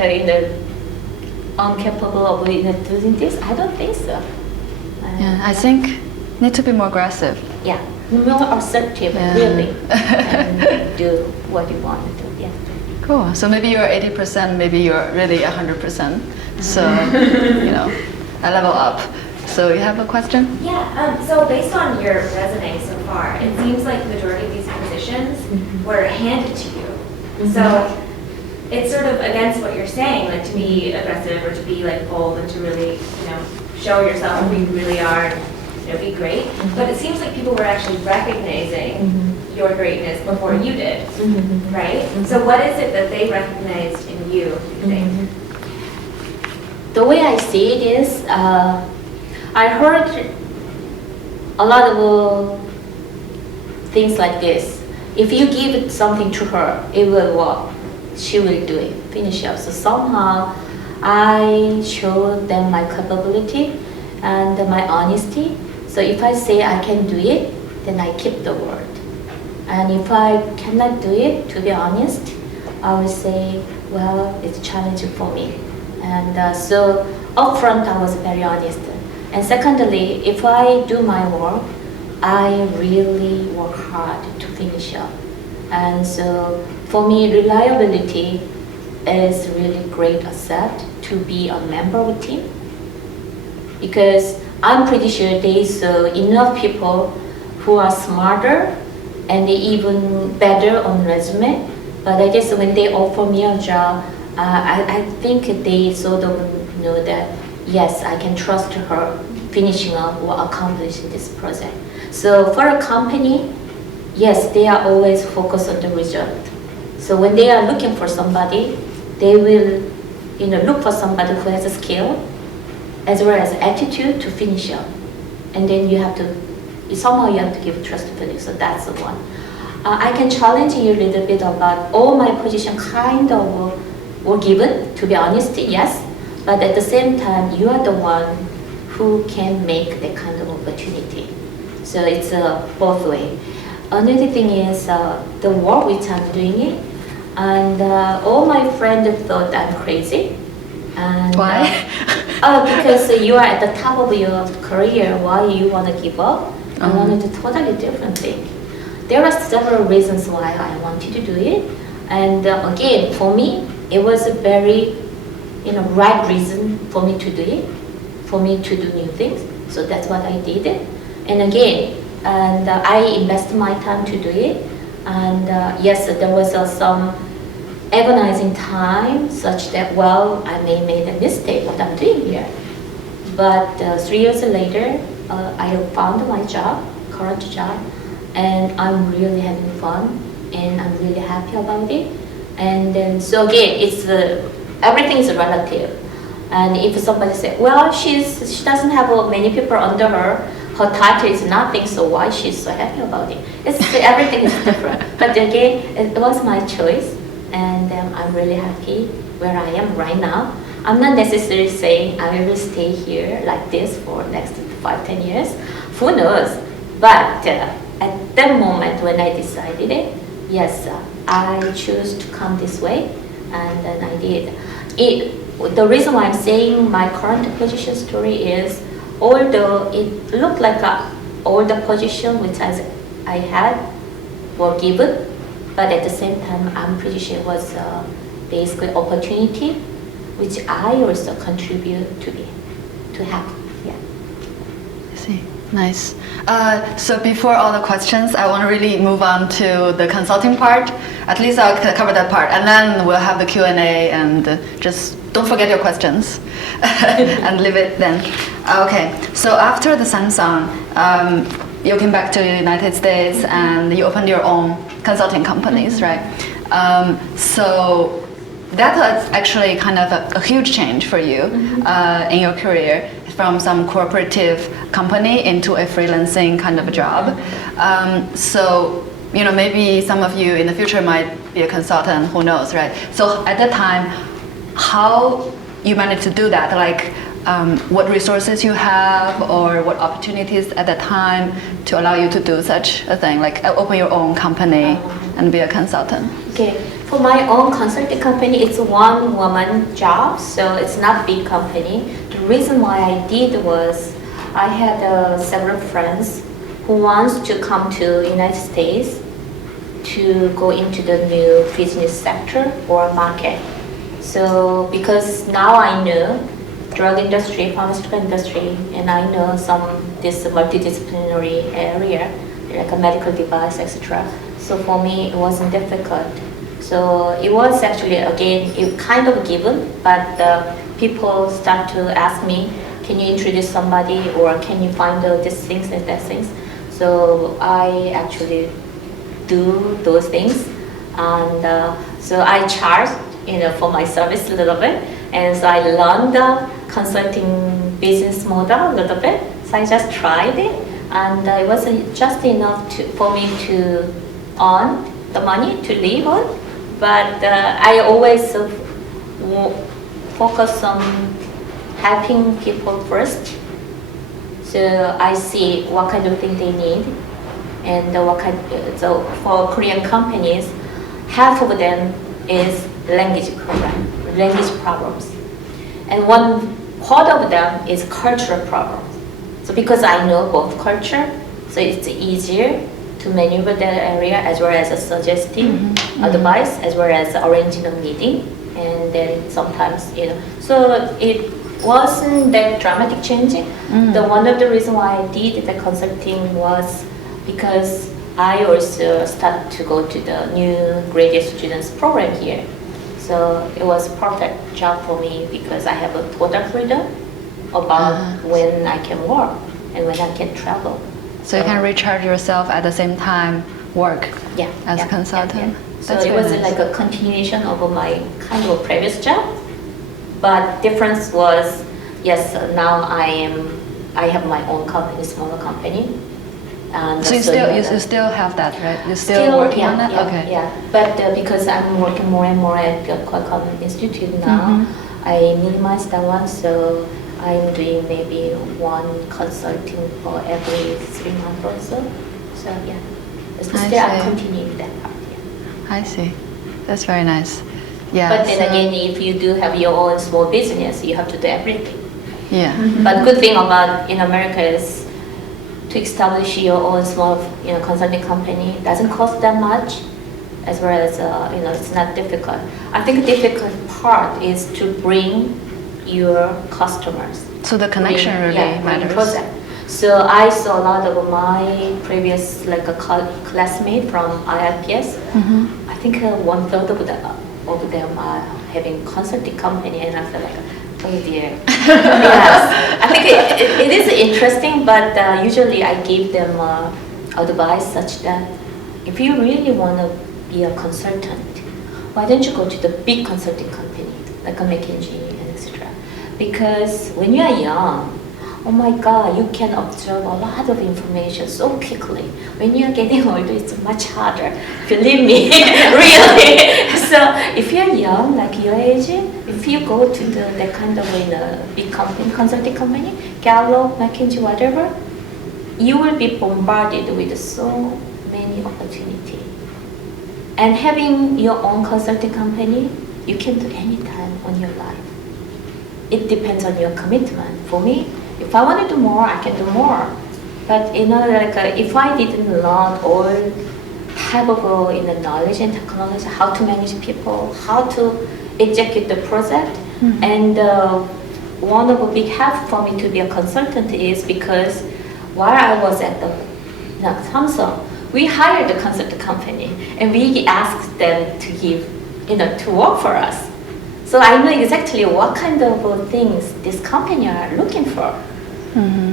incapable of doing this? I don't think so. I think need to be more aggressive. Yeah, more assertive, really, and do what you want to do. Yeah. Cool. So maybe you're 80%, maybe you're really 100%. So, a level up. So you have a question? Yeah, so based on your resume so far, it seems like the majority of these positions were handed to you. So it's sort of against what you're saying, like to be aggressive or to be like bold and to really, show yourself who you really are and be great. But it seems like people were actually recognizing your greatness before you did, right? So what is it that they recognized in you, do you think? The way I see it is, I heard a lot of things like this. If you give something to her, it will work. She will do it, finish up. So somehow I showed them my capability and my honesty. So if I say I can do it, then I keep the word. And if I cannot do it, to be honest, I will say, well, it's challenging for me. And so upfront, I was very honest. And secondly, if I do my work, I really work hard to finish up. And so for me, reliability is really great asset to be a member of a team. Because I'm pretty sure there's enough people who are smarter and even better on resume. But I guess when they offer me a job, I think they sort of know that, yes, I can trust her finishing up or accomplishing this project. So for a company, yes, they are always focused on the result. So when they are looking for somebody, they will look for somebody who has a skill as well as attitude to finish up. And then somehow you have to give trust to it. So that's the one. I can challenge you a little bit about all my position kind of were given, to be honest, yes. But at the same time, you are the one who can make that kind of opportunity. So it's both way. Another thing is the work which I'm doing it, and all my friends thought I'm crazy. And, Why? because you are at the top of your career, why you want to give up? I wanted a totally different thing. There are several reasons why I wanted to do it, and again, for me, it was a very, right reason for me to do it, for me to do new things. So that's what I did. And again, I invested my time to do it. And yes, there was some agonizing time, such that I may made a mistake what I'm doing here. But 3 years later, I found my job, current job, and I'm really having fun, and I'm really happy about it. And then, so again, it's everything is relative. And if somebody says, well, she doesn't have many people under her, her title is nothing, so why she's so happy about it? Everything is different. But again, it was my choice, and I'm really happy where I am right now. I'm not necessarily saying I will stay here like this for next 5-10 years. Who knows? But at that moment when I decided it, yes, I choose to come this way, and then I did. The reason why I'm saying my current position story is, although it looked like all the position which I had were given, but at the same time, I'm pretty sure it was basically opportunity, which I also contribute to have. Yeah. I see. Nice. So before all the questions, I want to really move on to the consulting part. At least I'll cover that part, and then we'll have the Q&A, and just don't forget your questions and leave it then. Okay. So after the Samsung, you came back to the United States and you opened your own consulting companies, right? So that was actually kind of a huge change for you in your career, from some cooperative company into a freelancing kind of a job. So, maybe some of you in the future might be a consultant, who knows, right? So at that time, how you managed to do that? Like, what resources you have, or what opportunities at that time to allow you to do such a thing, like open your own company and be a consultant? Okay, for my own consulting company, it's a one-woman job, so it's not a big company. The reason why I did was I had several friends who wants to come to United States to go into the new business sector or market. So because now I know drug industry, pharmaceutical industry, and I know this multidisciplinary area, like a medical device, etc. So for me, it wasn't difficult. So it was actually, again, it kind of given, but people start to ask me, can you introduce somebody, or can you find these things and that things? So I actually do those things, and so I charge, for my service a little bit, and so I learned the consulting business model a little bit. So I just tried it, and it wasn't just enough for me to earn the money to live on, but I always focus on helping people first. So I see what kind of thing they need, and so for Korean companies, half of them is language problems, and one part of them is cultural problems. So because I know both culture, so it's easier to maneuver that area, as well as suggesting advice, as well as arranging a meeting, and then sometimes, so it wasn't that dramatic changing. One of the reasons why I did the consulting was because I also started to go to the new graduate students program here. So it was a perfect job for me because I have a total freedom about when I can work and when I can travel. So you can recharge yourself at the same time work as a consultant. Yeah. So it was like a continuation of my kind of previous job, but difference was, yes, now I have my own company, smaller company, And So you still have that, right? You're still working on that? Yeah, Okay. yeah. But because I'm working more and more at the Qualcomm Institute now, I minimize that one. So I'm doing maybe one consulting for every 3 months or so. So yeah, so I still I'm see. continuing that part. Yeah. I see. That's very nice. Yeah. But then so- again, if you do have your own small business, you have to do everything. Yeah. But good thing about in America is to establish your own small, consulting company doesn't cost that much, as well as it's not difficult. I think the difficult part is to bring your customers. So the connection really matters. Project. So I saw a lot of my previous classmate from IIPS. I think 1/3 of them are having consulting company, and I feel like, oh dear. Yes, I think it is interesting, but usually I give them advice such that if you really want to be a consultant, why don't you go to the big consulting company like a McKinsey and etc. Because when you are young, oh my God, you can absorb a lot of information so quickly. When you are getting older, it's much harder. Believe me, really. So if you're young, like your age, if you go to that kind of big company, consulting company, Gallup, McKinsey, whatever, you will be bombarded with so many opportunities. And having your own consulting company, you can do anytime on your life. It depends on your commitment. For me, if I want to do more, I can do more. But if I didn't learn all type of knowledge and technology, how to manage people, how to execute the project, and one of the big help for me to be a consultant is because while I was at the Samsung, we hired a consultant company and we asked them to give, to work for us. So I know exactly what kind of things this company are looking for.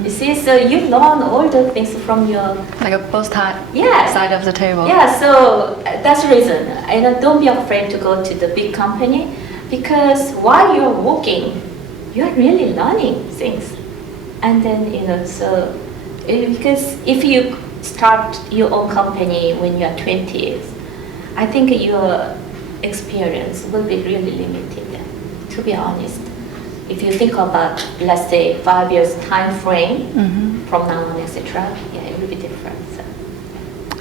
You see, so you learn all the things from your Like a both Yes. side of the table. Yeah, so that's the reason. Don't be afraid to go to the big company because while you're working, you're really learning things. And then, because if you start your own company when you're 20s, I think your experience will be really limited, to be honest. If you think about, let's say, 5 years time frame from now on, etc., yeah, it will be different. So.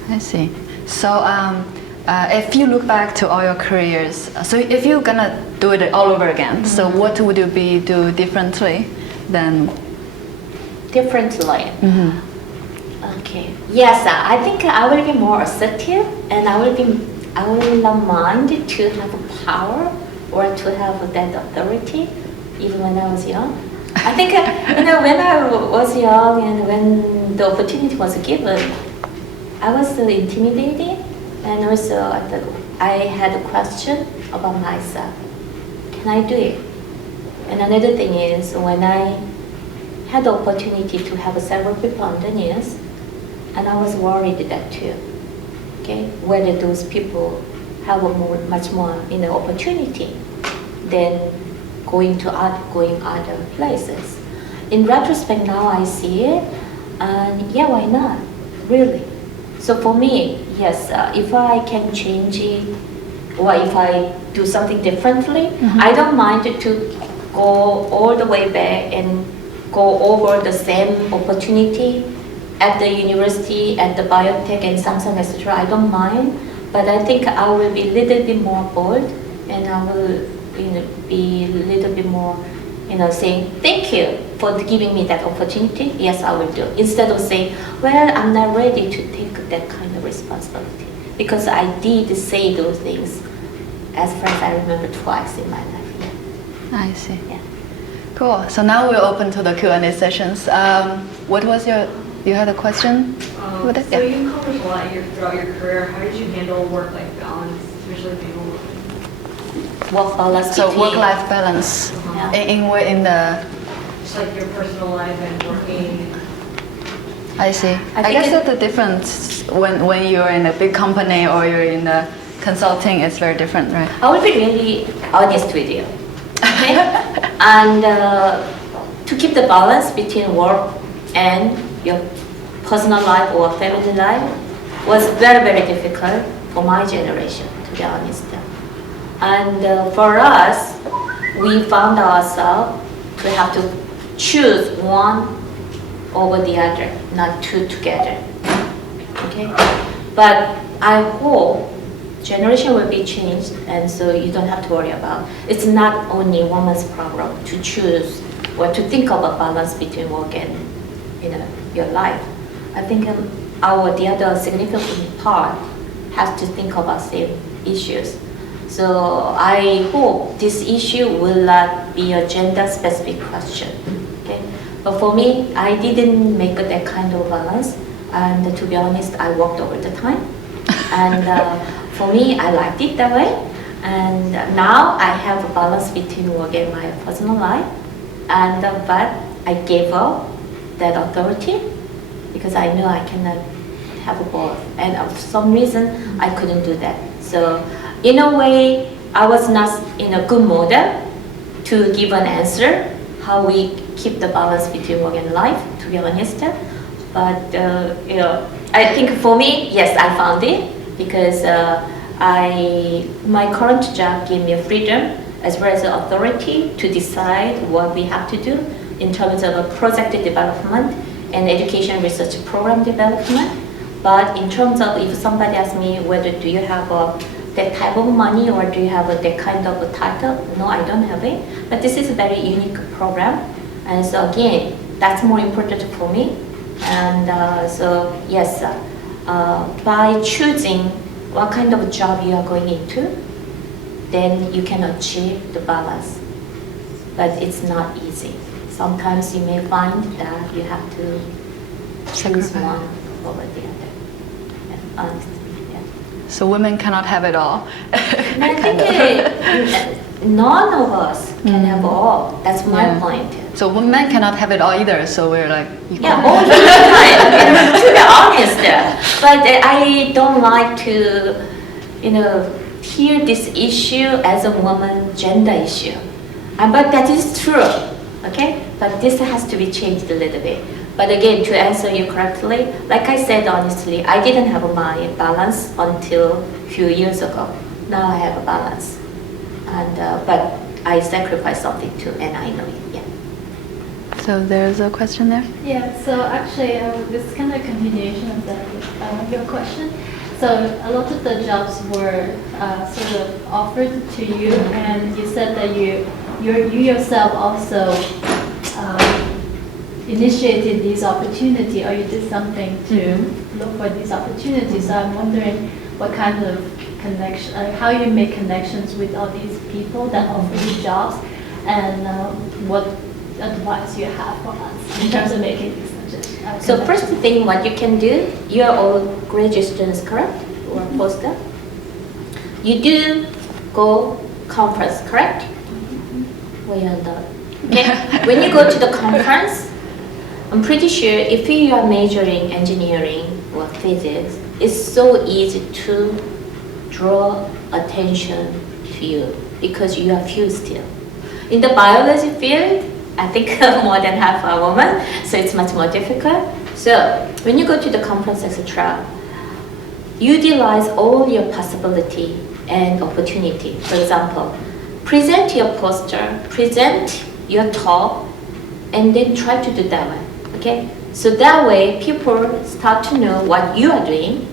I see. So if you look back to all your careers, so if you're gonna do it all over again, so what would you do differently than? Differently. Okay. Yes, I think I will be more assertive, and I will not mind to have power or to have that authority. Even when I was young, I think when I was young and when the opportunity was given, I was so intimidated, and also I had a question about myself. Can I do it? And another thing is when I had the opportunity to have several people underneath, and I was worried that too. Okay, whether those people have much more opportunity than going other places. In retrospect, now I see it, and yeah, why not? Really. So for me, yes, if I can change it, or if I do something differently, I don't mind to go all the way back and go over the same opportunity at the university, at the biotech and Samsung, etc. I don't mind, but I think I will be a little bit more bold, and I will be a little bit more, saying thank you for giving me that opportunity. Yes, I will do. Instead of saying, well, I'm not ready to take that kind of responsibility, because I did say those things, as far as I remember, twice in my life. Yeah. I see. Yeah. Cool. So now we're open to the Q&A sessions. What was you had a question? With it? So you accomplished a lot throughout your career. How did you handle work-life balance, especially being a woman? Work balance. So between- work-life balance Yeah. in the. Just like your personal life and working. I see. I think guess it- that the difference when you're in a big company or you're in the consulting is very different, right? I will be really honest with you. Okay? And to keep the balance between work and your personal life or family life was very, very difficult for my generation, to be honest. And for us, we found ourselves to have to choose one over the other, not two together. Okay, but I hope generation will be changed, and so you don't have to worry about. It's not only woman's problem to choose or to think of a balance between work and your life. I think the other significant part has to think about same issues. So I hope this issue will not be a gender-specific question. Okay, but for me, I didn't make that kind of balance, and to be honest, I worked over the time, and for me, I liked it that way. And now I have a balance between work and my personal life, and but I gave up that authority because I know I cannot have both, and for some reason I couldn't do that. So in a way, I was not in a good model to give an answer how we keep the balance between work and life, to be honest. But I think for me, yes, I found it because my current job gave me a freedom as well as the authority to decide what we have to do in terms of a project development and education research program development. But in terms of if somebody asks me whether do you have that type of money or do you have that kind of a title, no, I don't have it. But this is a very unique program, and so again, that's more important for me. And so yes, by choosing what kind of job you are going into, then you can achieve the balance. But it's not easy. Sometimes you may find that you have to choose one over the other. Yeah, honestly, yeah. So women cannot have it all. I think none of us can have all. That's my point. So women cannot have it all either. So we're like equal. Yeah, all the time. To be honest, but I don't like to, hear this issue as a woman gender issue. But that is true. Okay, but this has to be changed a little bit. But again, to answer you correctly, like I said honestly, I didn't have my balance until a few years ago. Now I have a balance, and but I sacrificed something too, and I know it. Yeah. So there's a question there. Yeah. So actually, this is kind of a continuation of your question. So a lot of the jobs were sort of offered to you, and you said that you yourself also initiated these opportunities, or you did something to look for these opportunities. So I'm wondering what kind of connection, how you make connections with all these people that offer you jobs, and what advice you have for us in terms of making these connections. So first thing, what you can do, you are all graduate students, correct? Or postdoc? You do go conference, correct? Way on that. Okay. When you go to the conference, I'm pretty sure if you are majoring engineering or physics, it's so easy to draw attention to you because you are few still. In the biology field, I think more than half are women, so it's much more difficult. So when you go to the conference, etc., utilize all your possibility and opportunity. For example, present your poster, present your talk, and then try to do that way. Okay? So that way, people start to know what you are doing,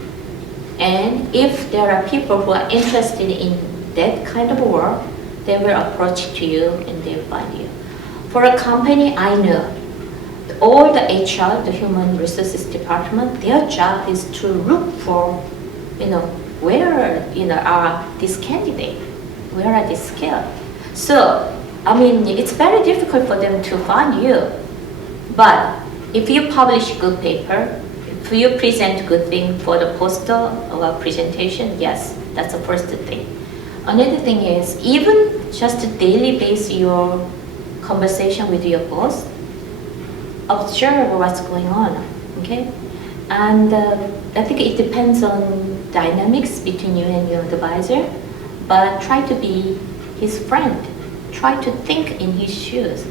and if there are people who are interested in that kind of work, they will approach to you and they'll find you. For a company, I know all the HR, the human resources department, their job is to look for, where are these candidates, where are these skills. So, it's very difficult for them to find you. But if you publish good paper, if you present good thing for the poster or presentation, yes, that's the first thing. Another thing is, even just daily base your conversation with your boss, observe what's going on, okay? And I think it depends on dynamics between you and your advisor, but try to be his friend. Try to think in his shoes.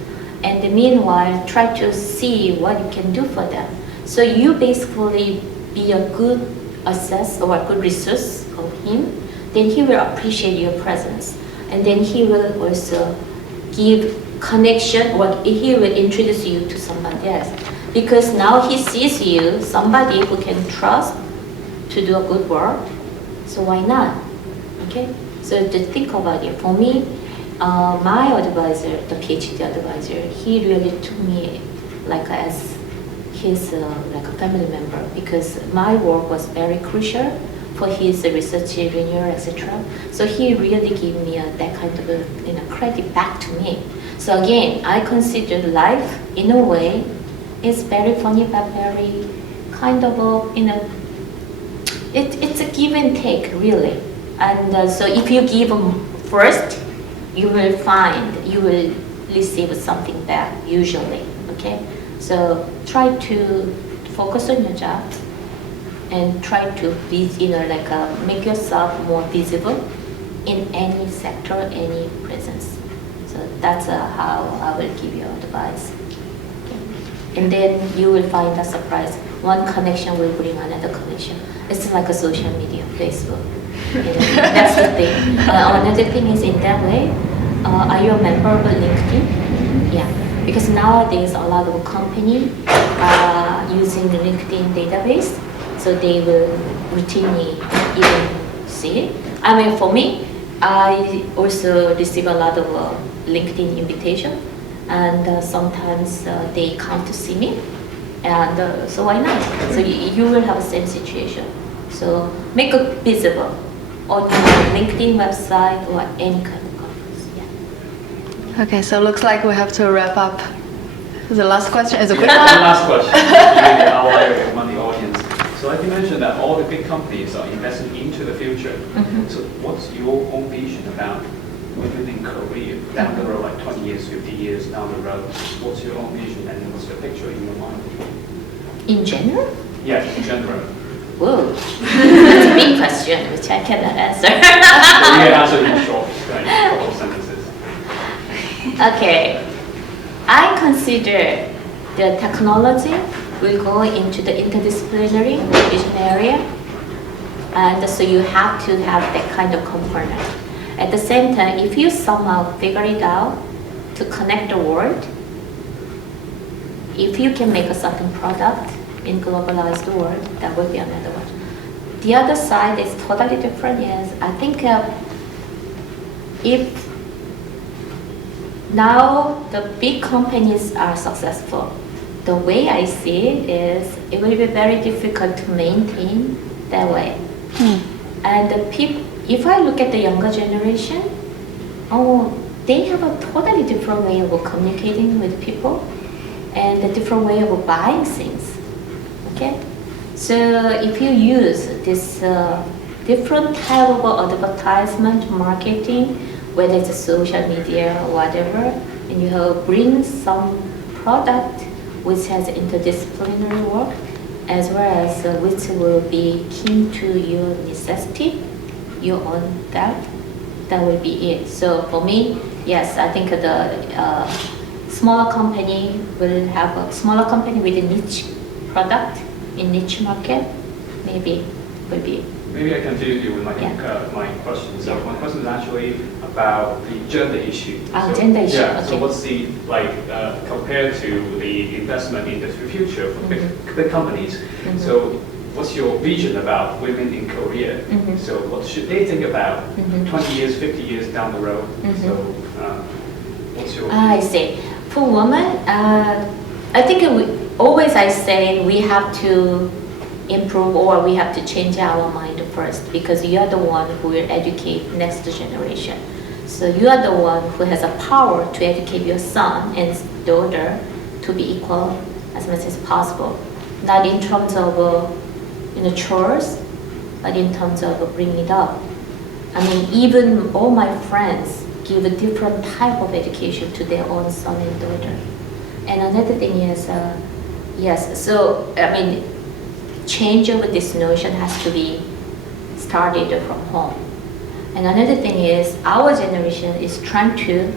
And meanwhile, try to see what you can do for them. So you basically be a good assess or a good resource of him, then he will appreciate your presence. And then he will also give connection or he will introduce you to somebody else. Because now he sees you, somebody who can trust to do a good work, so why not? Okay? So just think about it. For me, my advisor, the PhD advisor, he really took me like as his like a family member because my work was very crucial for his research renewal, etc. So he really gave me that kind of credit back to me. So again, I consider life in a way is very funny but very kind of it's a give and take really. And so if you give first, you will receive something back usually. Okay, so try to focus on your job and try to be make yourself more visible in any sector, any presence. So that's how I will give you advice. Okay. And then you will find a surprise. One connection will bring another connection. It's like a social media, Facebook. That's the thing. Another thing is in that way, are you a member of LinkedIn? Yeah, because nowadays a lot of companies are using the LinkedIn database, so they will routinely even see it. I mean, for me, I also receive a lot of LinkedIn invitation, and sometimes they come to see me, and so why not? So you will have the same situation. So make it visible on your LinkedIn website or any kind of conference. Yeah. Okay, so looks like we have to wrap up. The last question is a quick One one. last question, maybe the outlier among the audience. So like you mentioned that all the big companies are investing into the future. So what's your own vision about women in Korea down the road, like 20 years, 50 years down the road? What's your own vision and what's the picture in your mind? In general? Yeah, in general. Whoa, that's a big question which I cannot answer. So you can answer in short, like a couple of sentences. Okay, I consider the technology will go into the interdisciplinary vision area, and so you have to have that kind of component. At the same time, if you somehow figure it out to connect the world, if you can make a certain product in globalized world, that will be another one. The other side is totally different. Yes, I think if now the big companies are successful, the way I see it is it will be very difficult to maintain that way. And the people, if I look at the younger generation, they have a totally different way of communicating with people and a different way of buying things. Okay, so if you use this different type of advertisement marketing, whether it's a social media or whatever, and you have bring some product which has interdisciplinary work, as well as which will be keen to your necessity, your own that will be it. So for me, yes, I think the smaller company will have a smaller company with a niche product in niche market, maybe will be. Maybe I can do you with my question. So my question is actually about the gender issue. Gender issue. Yeah. Okay. So what's the compared to the investment in the future for big companies? So what's your vision about women in Korea? So what should they think about 20 years, 50 years down the road? So what's your? I see. For women, I think I say we have to improve or we have to change our mind first, because you are the one who will educate next generation. So you are the one who has a power to educate your son and daughter to be equal as much as possible. Not in terms of chores, but in terms of bringing it up. I mean, even all my friends give a different type of education to their own son and daughter. And another thing is, yes, so I mean, change of this notion has to be started from home. And another thing is, our generation is trying to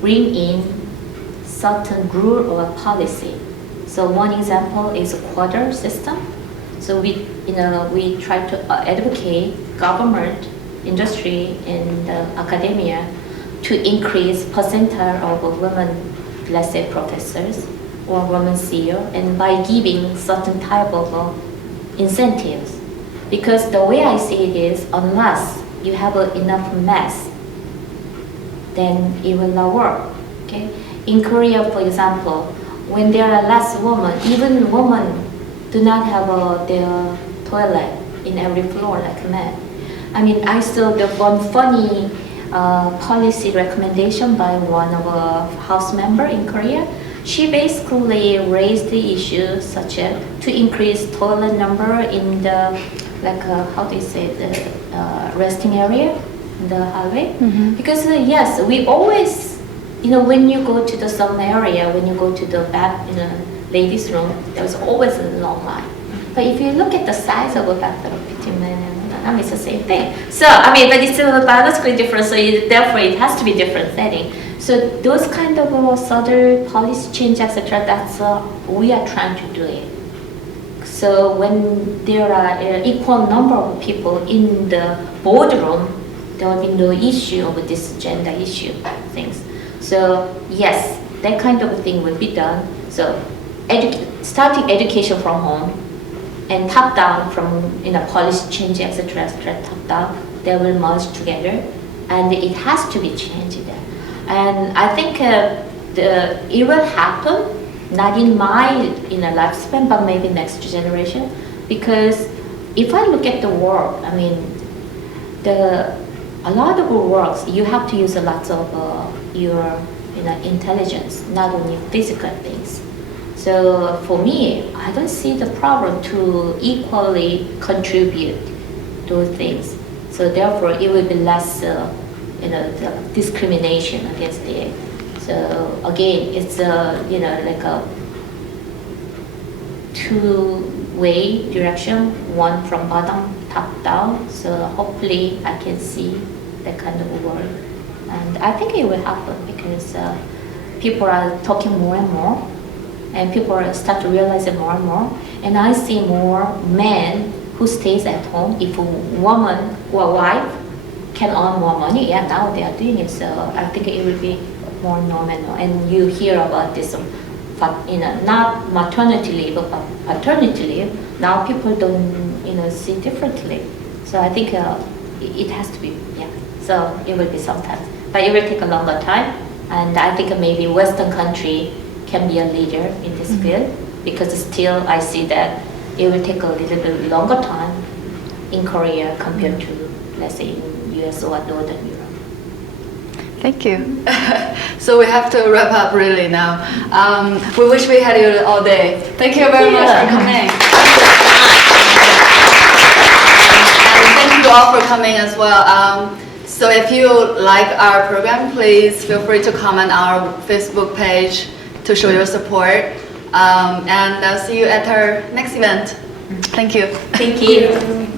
bring in certain rule or policy So one example is a quota system. So we try to advocate government, industry, and academia to increase percentile of women, let's say professors or women CEO, and by giving certain type of incentives. Because the way I see it is, unless you have enough mass, then it will not work. Okay? In Korea, for example, when there are less women, even women do not have their toilet in every floor like men. I mean, I saw the one funny policy recommendation by one of a house member in Korea. She basically raised the issue such as to increase toilet number in the, like, how do you say, the resting area, in the hallway. Because yes, we always, when you go to the some area, when you go to the bath, ladies' room, there's always a long line. But if you look at the size of a bathroom between men and women, I mean, it's the same thing. So, I mean, but it's still biologically different, so therefore it has to be different setting. So those kind of subtle policy change, etc., that's we are trying to do it. So when there are equal number of people in the boardroom, there will be no issue of this gender issue things. So yes, that kind of thing will be done. So starting education from home and top down from policy change, etc., top down, they will merge together, and it has to be changed. And I think it will happen, not in my lifespan, but maybe next generation. Because if I look at the world, I mean, a lot of works you have to use a lot of your intelligence, not only physical things. So for me, I don't see the problem to equally contribute those things. So therefore, it will be less, the discrimination against it. So again, it's like a two-way direction, one from bottom, top down. So hopefully, I can see that kind of work, and I think it will happen because people are talking more and more. And people start to realize it more and more. And I see more men who stays at home. If a woman or a wife can earn more money, yeah, now they are doing it. So I think it will be more normal. And you hear about this, not maternity leave, but paternity leave. Now people don't, see differently. So I think it has to be, yeah. So it will be sometimes, but it will take a longer time. And I think maybe Western country can be a leader in this field, because still I see that it will take a little bit longer time in Korea compared to, let's say, in US or Northern Europe. Thank you. So we have to wrap up really now. We wish we had you all day. Thank you very much for coming. And thank you all for coming as well. So if you like our program, please feel free to comment on our Facebook page to show your support. And I'll see you at our next event. Thank you. Thank you.